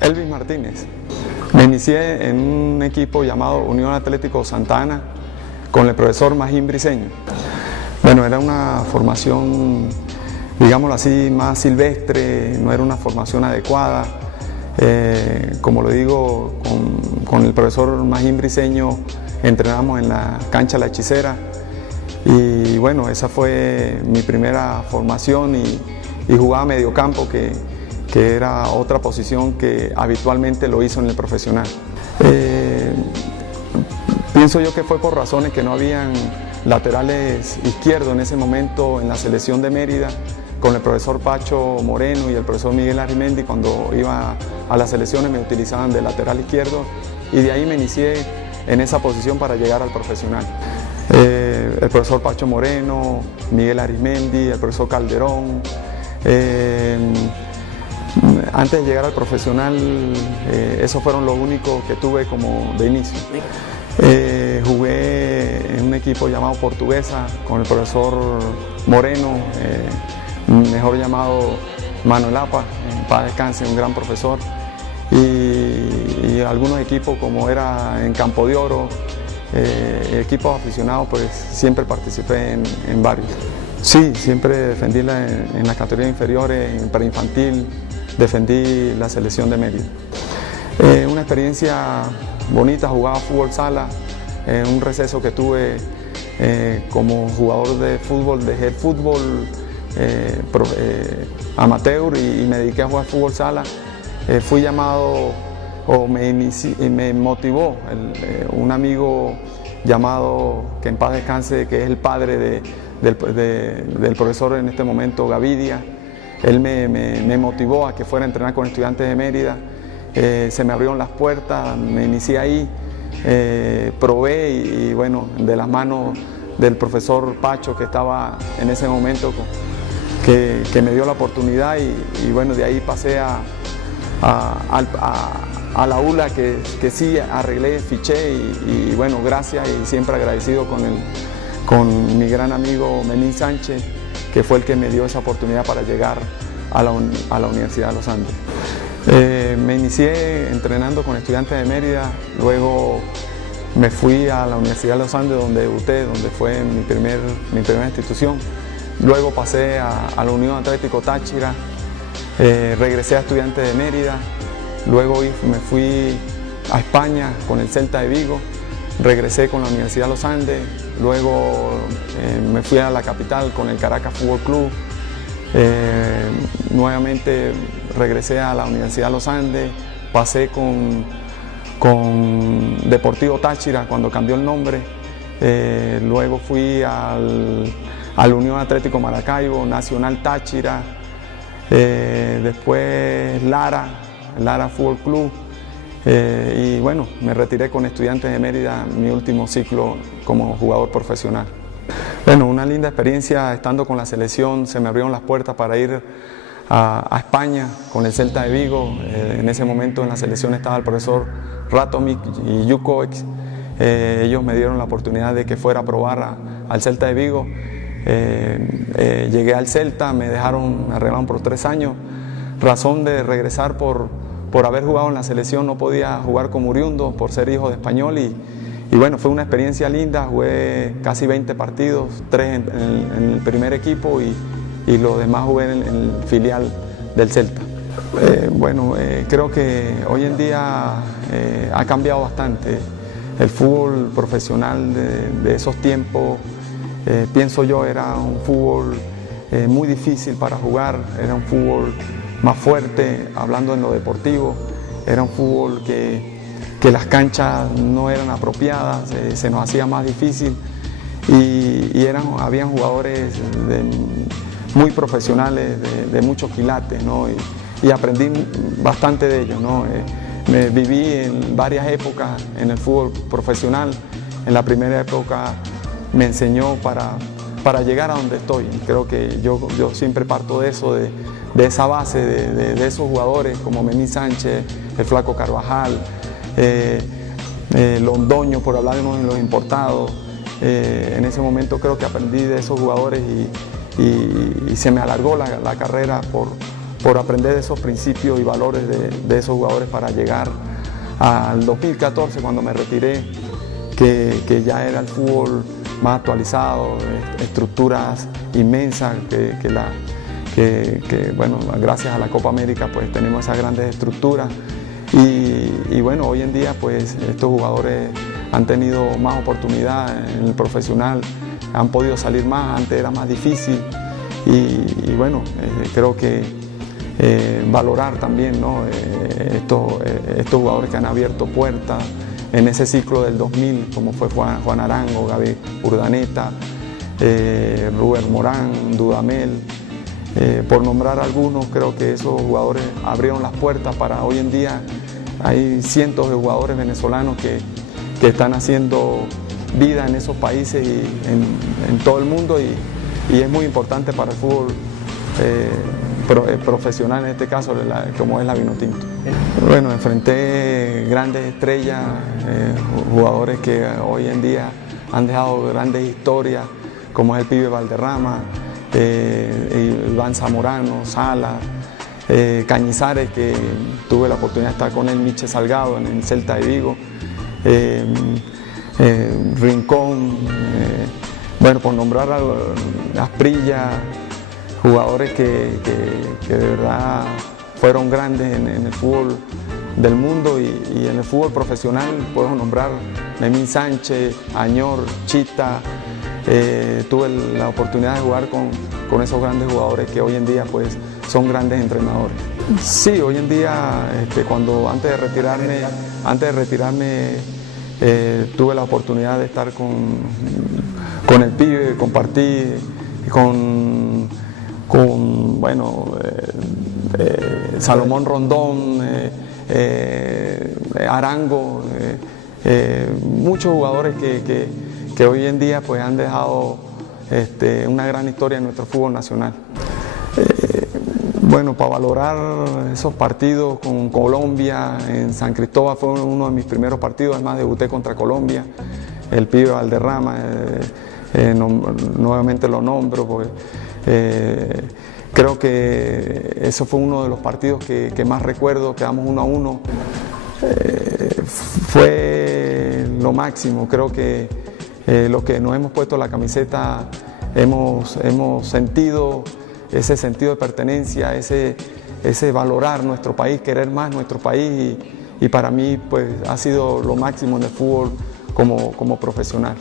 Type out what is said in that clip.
Elvis Martínez. Me inicié en un equipo llamado Unión Atlético Santa Ana con el profesor Magín Briceño. Bueno, era una formación, digámoslo así, más silvestre, no era una formación adecuada. Como lo digo, con el profesor Magín Briceño entrenamos en la cancha La Hechicera y bueno, esa fue mi primera formación y jugaba mediocampo, que era otra posición que habitualmente lo hizo en el profesional. Pienso yo que fue por razones que no habían laterales izquierdos en ese momento en la selección de Mérida, con el profesor Pacho Moreno y el profesor Miguel Arimendi. Cuando iba a las selecciones me utilizaban de lateral izquierdo y de ahí me inicié en esa posición para llegar al profesional. El profesor Pacho Moreno, Miguel Arimendi, el profesor Calderón. Antes de llegar al profesional, esos fueron los únicos que tuve como de inicio. Jugué en un equipo llamado Portuguesa con el profesor Moreno, mejor llamado Manuel Apa, en paz descanse, un gran profesor, y algunos equipos como era en Campo de Oro, equipos aficionados, pues siempre participé en varios. Sí, siempre defendí en las categorías inferiores, en preinfantil, defendí la selección de Mérida. Una experiencia bonita, jugaba fútbol sala, un receso que tuve como jugador de fútbol, dejé el fútbol amateur y me dediqué a jugar fútbol sala. Fui llamado, o me motivó un amigo llamado, que en paz descanse, que es el padre del profesor en este momento, Gavidia. Él me motivó a que fuera a entrenar con Estudiantes de Mérida. Se me abrieron las puertas, me inicié ahí, probé y bueno, de las manos del profesor Pacho, que estaba en ese momento, que me dio la oportunidad y bueno, de ahí pasé a la ULA, que sí arreglé, fiché y bueno, gracias y siempre agradecido con mi gran amigo Menín Sánchez, que fue el que me dio esa oportunidad para llegar a la Universidad de los Andes. Me inicié entrenando con Estudiantes de Mérida, luego me fui a la Universidad de los Andes, donde debuté, donde fue mi primera institución. Luego pasé a la Unión Atlético Táchira, regresé a Estudiantes de Mérida, luego me fui a España con el Celta de Vigo, regresé con la Universidad de los Andes, luego me fui a la capital con el Caracas Fútbol Club, nuevamente regresé a la Universidad de los Andes, pasé con Deportivo Táchira cuando cambió el nombre, luego fui al Unión Atlético Maracaibo, Nacional Táchira, después Lara Fútbol Club, y bueno, me retiré con Estudiantes de Mérida, mi último ciclo como jugador profesional. Bueno, una linda experiencia estando con la selección, se me abrieron las puertas para ir a España con el Celta de Vigo. En ese momento en la selección estaba el profesor Ratomic y Jukovic. Ellos me dieron la oportunidad de que fuera a probar al Celta de Vigo. Llegué al Celta, me arreglaron por 3 años. Razón de regresar por haber jugado en la selección, no podía jugar como oriundo por ser hijo de español y bueno, fue una experiencia linda. Jugué casi 20 partidos, 3 en el primer equipo y los demás jugué en el filial del Celta. Creo que hoy en día ha cambiado bastante. El fútbol profesional de esos tiempos, pienso yo, era un fútbol muy difícil para jugar, era un fútbol más fuerte, hablando en lo deportivo, era un fútbol que las canchas no eran apropiadas, se nos hacía más difícil y habían jugadores muy profesionales, de muchos quilates, ¿no? Y aprendí bastante de ellos, ¿no? Viví en varias épocas en el fútbol profesional. En la primera época me enseñó para llegar a donde estoy. Creo que yo siempre parto de eso, de esa base, de esos jugadores como Menín Sánchez, el Flaco Carvajal, Londoño, por hablar de uno de los importados. En ese momento creo que aprendí de esos jugadores y se me alargó la carrera por aprender esos principios y valores de esos jugadores para llegar al 2014, cuando me retiré, que ya era el fútbol más actualizado, estructuras inmensas, bueno, gracias a la Copa América pues tenemos esas grandes estructuras y bueno, hoy en día pues estos jugadores han tenido más oportunidad en el profesional, han podido salir más, antes era más difícil y bueno, creo que valorar también, ¿no? Estos jugadores que han abierto puertas en ese ciclo del 2000, como fue Juan Arango, Gaby Urdaneta, Rubén Morán, Dudamel, por nombrar algunos. Creo que esos jugadores abrieron las puertas para hoy en día. Hay cientos de jugadores venezolanos que están haciendo vida en esos países y en todo el mundo y es muy importante para el fútbol profesional, en este caso como es la Vinotinto. Bueno, enfrenté grandes estrellas, jugadores que hoy en día han dejado grandes historias, como es el pibe Valderrama, Iván Zamorano, Sala, Cañizares, que tuve la oportunidad de estar con él, Miche Salgado en el Celta de Vigo, Rincón, bueno, por nombrar a Asprilla, jugadores que de verdad fueron grandes en el fútbol del mundo y en el fútbol profesional puedo nombrar Memín Sánchez, Añor, Chita. Tuve la oportunidad de jugar con esos grandes jugadores que hoy en día pues son grandes entrenadores. Sí, hoy en día antes de retirarme tuve la oportunidad de estar con el pibe, compartir con bueno, Salomón Rondón, Arango, muchos jugadores que hoy en día pues han dejado una gran historia en nuestro fútbol nacional. Bueno, para valorar esos partidos con Colombia, en San Cristóbal fue uno de mis primeros partidos, además debuté contra Colombia, el pibe Valderrama, nuevamente lo nombro porque creo que eso fue uno de los partidos que más recuerdo, quedamos 1-1, fue lo máximo. Creo que los que nos hemos puesto la camiseta hemos sentido ese sentido de pertenencia, ese valorar nuestro país, querer más nuestro país y para mí pues ha sido lo máximo en el fútbol como profesional.